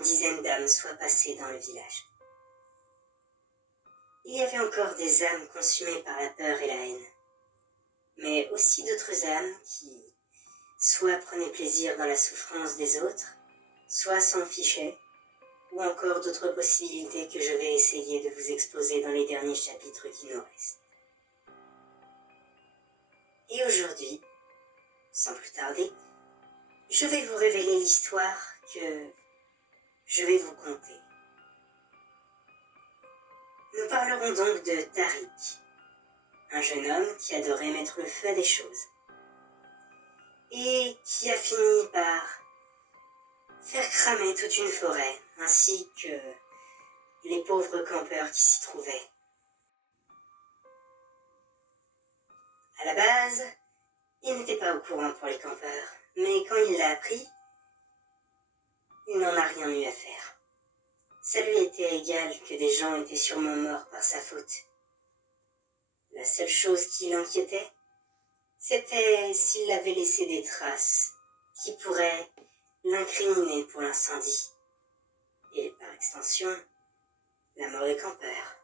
qu'une dizaine d'âmes soient passées dans le village. Il y avait encore des âmes consumées par la peur et la haine, mais aussi d'autres âmes qui soit prenaient plaisir dans la souffrance des autres, soit s'en fichaient, ou encore d'autres possibilités que je vais essayer de vous exposer dans les derniers chapitres qui nous restent. Et aujourd'hui, sans plus tarder, je vais vous révéler l'histoire que je vais vous conter. Nous parlerons donc de Tariq, un jeune homme qui adorait mettre le feu à des choses, et qui a fini par faire cramer toute une forêt, ainsi que les pauvres campeurs qui s'y trouvaient. À la base, il n'était pas au courant pour les campeurs, mais quand il l'a appris, il n'en a rien eu à faire. Ça lui était égal que des gens étaient sûrement morts par sa faute. La seule chose qui l'inquiétait, c'était s'il avait laissé des traces qui pourraient l'incriminer pour l'incendie, et par extension, la mort des campeurs.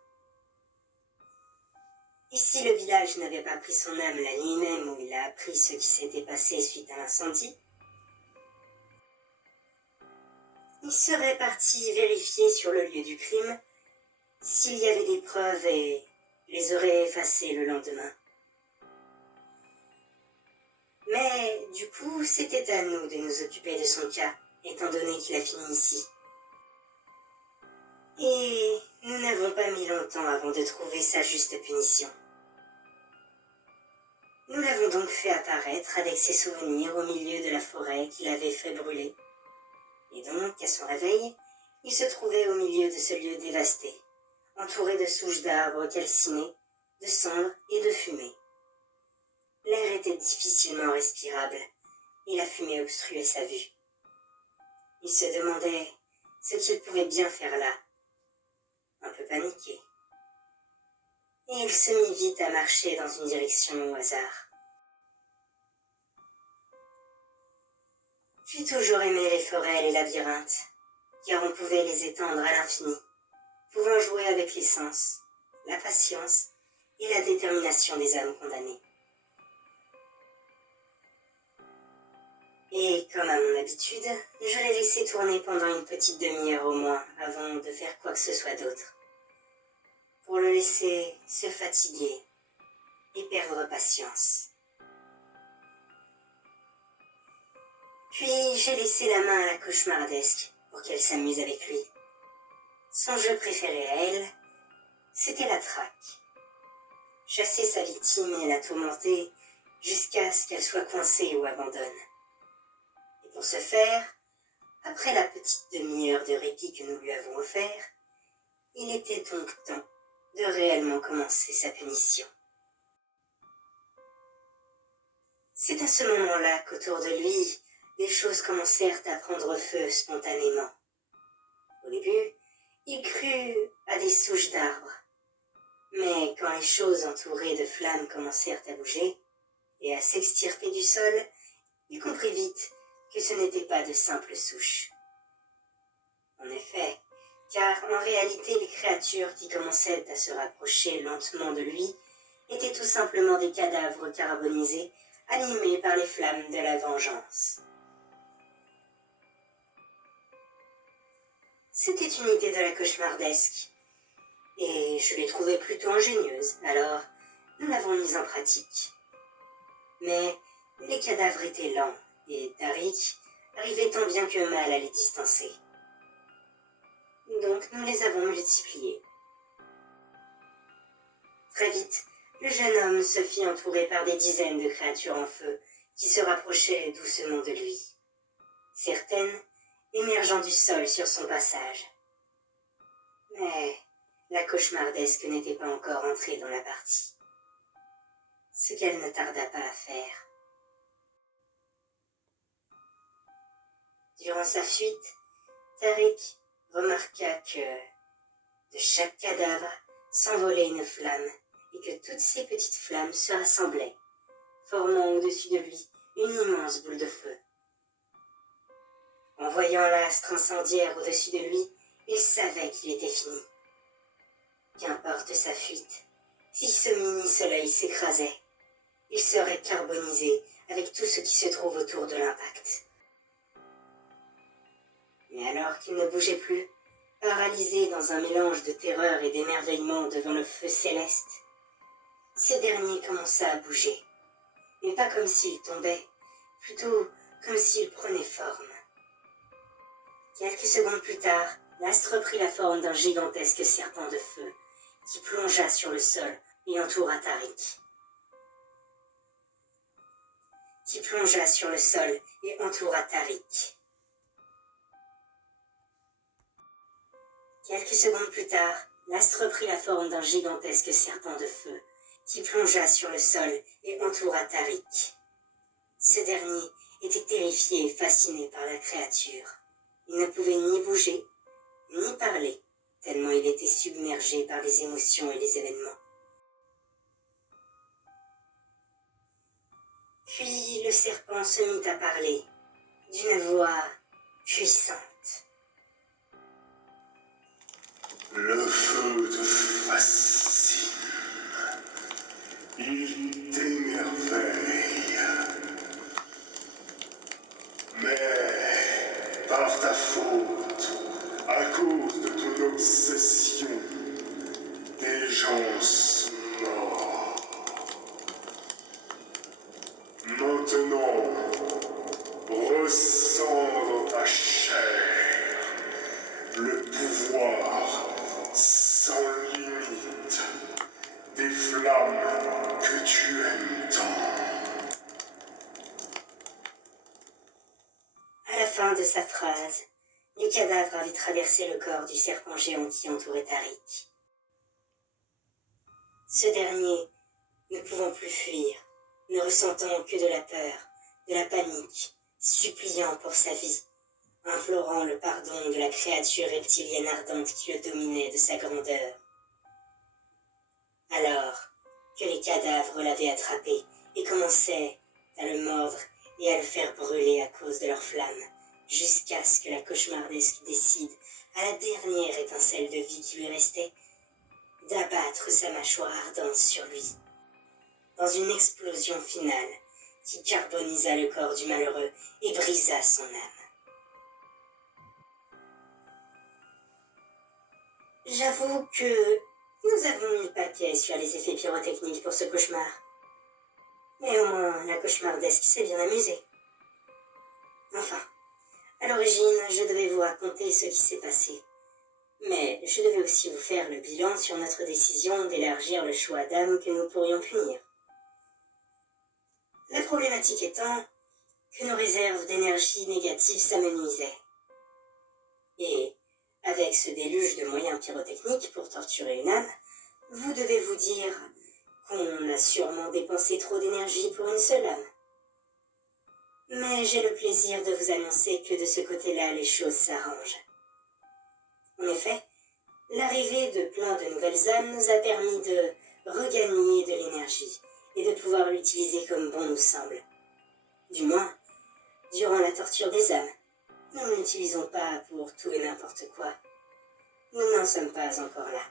Et si le village n'avait pas pris son âme la nuit même où il a appris ce qui s'était passé suite à l'incendie, il serait parti vérifier sur le lieu du crime s'il y avait des preuves et les aurait effacées le lendemain. Mais du coup, c'était à nous de nous occuper de son cas, étant donné qu'il a fini ici. Et nous n'avons pas mis longtemps avant de trouver sa juste punition. Nous l'avons donc fait apparaître avec ses souvenirs au milieu de la forêt qu'il avait fait brûler. Et donc, à son réveil, il se trouvait au milieu de ce lieu dévasté, entouré de souches d'arbres calcinés, de cendres et de fumée. L'air était difficilement respirable, et la fumée obstruait sa vue. Il se demandait ce qu'il pouvait bien faire là, un peu paniqué. Et il se mit vite à marcher dans une direction au hasard. J'ai toujours aimé les forêts et les labyrinthes, car on pouvait les étendre à l'infini, pouvant jouer avec les sens, la patience et la détermination des âmes condamnées. Et comme à mon habitude, je l'ai laissé tourner pendant une petite demi-heure au moins avant de faire quoi que ce soit d'autre, pour le laisser se fatiguer et perdre patience. Puis j'ai laissé la main à la cauchemardesque pour qu'elle s'amuse avec lui. Son jeu préféré à elle, c'était la traque. Chasser sa victime et la tourmenter jusqu'à ce qu'elle soit coincée ou abandonne. Et pour ce faire, après la petite demi-heure de répit que nous lui avons offert, il était donc temps de réellement commencer sa punition. C'est à ce moment-là qu'autour de lui, des choses commencèrent à prendre feu spontanément. Au début, il crut à des souches d'arbres. Mais quand les choses entourées de flammes commencèrent à bouger et à s'extirper du sol, il comprit vite que ce n'étaient pas de simples souches. En effet, car en réalité les créatures qui commençaient à se rapprocher lentement de lui étaient tout simplement des cadavres carbonisés animés par les flammes de la vengeance. C'était une idée de la cauchemardesque, et je l'ai trouvée plutôt ingénieuse, alors nous l'avons mise en pratique. Mais les cadavres étaient lents, et Tariq arrivait tant bien que mal à les distancer. Donc nous les avons multipliés. Très vite, le jeune homme se fit entourer par des dizaines de créatures en feu qui se rapprochaient doucement de lui. Certaines émergeant du sol sur son passage. Mais la cauchemardesque n'était pas encore entrée dans la partie. Ce qu'elle ne tarda pas à faire. Durant sa fuite, Tariq remarqua que de chaque cadavre s'envolait une flamme et que toutes ces petites flammes se rassemblaient, formant au-dessus de lui une immense boule de feu. En voyant l'astre incendiaire au-dessus de lui, il savait qu'il était fini. Qu'importe sa fuite, si ce mini-soleil s'écrasait, il serait carbonisé avec tout ce qui se trouve autour de l'impact. Mais alors qu'il ne bougeait plus, paralysé dans un mélange de terreur et d'émerveillement devant le feu céleste, ce dernier commença à bouger, mais pas comme s'il tombait, plutôt comme s'il prenait forme. Quelques secondes plus tard, l'astre prit la forme d'un gigantesque serpent de feu, qui plongea sur le sol et entoura Tariq. Quelques secondes plus tard, l'astre prit la forme d'un gigantesque serpent de feu, qui plongea sur le sol et entoura Tariq. Ce dernier était terrifié et fasciné par la créature. Il ne pouvait ni bouger, ni parler, tellement il était submergé par les émotions et les événements. Puis le serpent se mit à parler, d'une voix puissante. Le feu te fascine. Il t'émerveille. Mais par ta faute, à cause de ton obsession, des gens sont morts. Maintenant, ressens dans ta chair le pouvoir sans limite des flammes que tu aimes tant. À la fin de sa phrase, le cadavre avait traversé le corps du serpent géant qui entourait Tariq. Ce dernier, ne pouvant plus fuir, ne ressentant que de la peur, de la panique, suppliant pour sa vie, implorant le pardon de la créature reptilienne ardente qui le dominait de sa grandeur. Alors que les cadavres l'avaient attrapé et commençaient à le mordre et à le faire brûler à cause de leurs flammes, jusqu'à ce que la cauchemardesque décide, à la dernière étincelle de vie qui lui restait, d'abattre sa mâchoire ardente sur lui, dans une explosion finale qui carbonisa le corps du malheureux et brisa son âme. J'avoue que nous avons mis le paquet sur les effets pyrotechniques pour ce cauchemar. Mais au moins, la cauchemardesque s'est bien amusée. Enfin, à l'origine, je devais vous raconter ce qui s'est passé. Mais je devais aussi vous faire le bilan sur notre décision d'élargir le choix d'âmes que nous pourrions punir. La problématique étant que nos réserves d'énergie négative s'amenuisaient. Et, avec ce déluge de moyens pyrotechniques pour torturer une âme, vous devez vous dire qu'on a sûrement dépensé trop d'énergie pour une seule âme. Mais j'ai le plaisir de vous annoncer que de ce côté-là, les choses s'arrangent. En effet, l'arrivée de plein de nouvelles âmes nous a permis de regagner de l'énergie et de pouvoir l'utiliser comme bon nous semble. Du moins, durant la torture des âmes, nous ne l'utilisons pas pour tout et n'importe quoi. Nous n'en sommes pas encore là.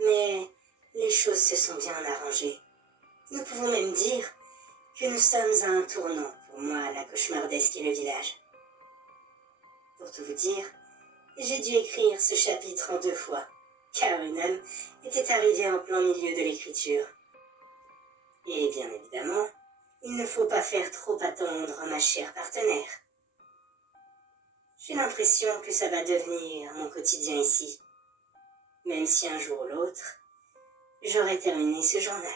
Mais les choses se sont bien arrangées. Nous pouvons même dire que nous sommes à un tournant pour moi, la cauchemardesque et le village. Pour tout vous dire, j'ai dû écrire ce chapitre en 2 fois, car une âme était arrivée en plein milieu de l'écriture. Et bien évidemment, il ne faut pas faire trop attendre ma chère partenaire. J'ai l'impression que ça va devenir mon quotidien ici, même si un jour ou l'autre, j'aurai terminé ce journal.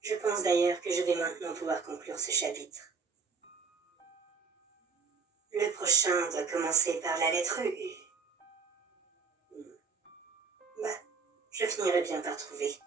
Je pense d'ailleurs que je vais maintenant pouvoir conclure ce chapitre. Le prochain doit commencer par la lettre U. Je finirai bien par trouver.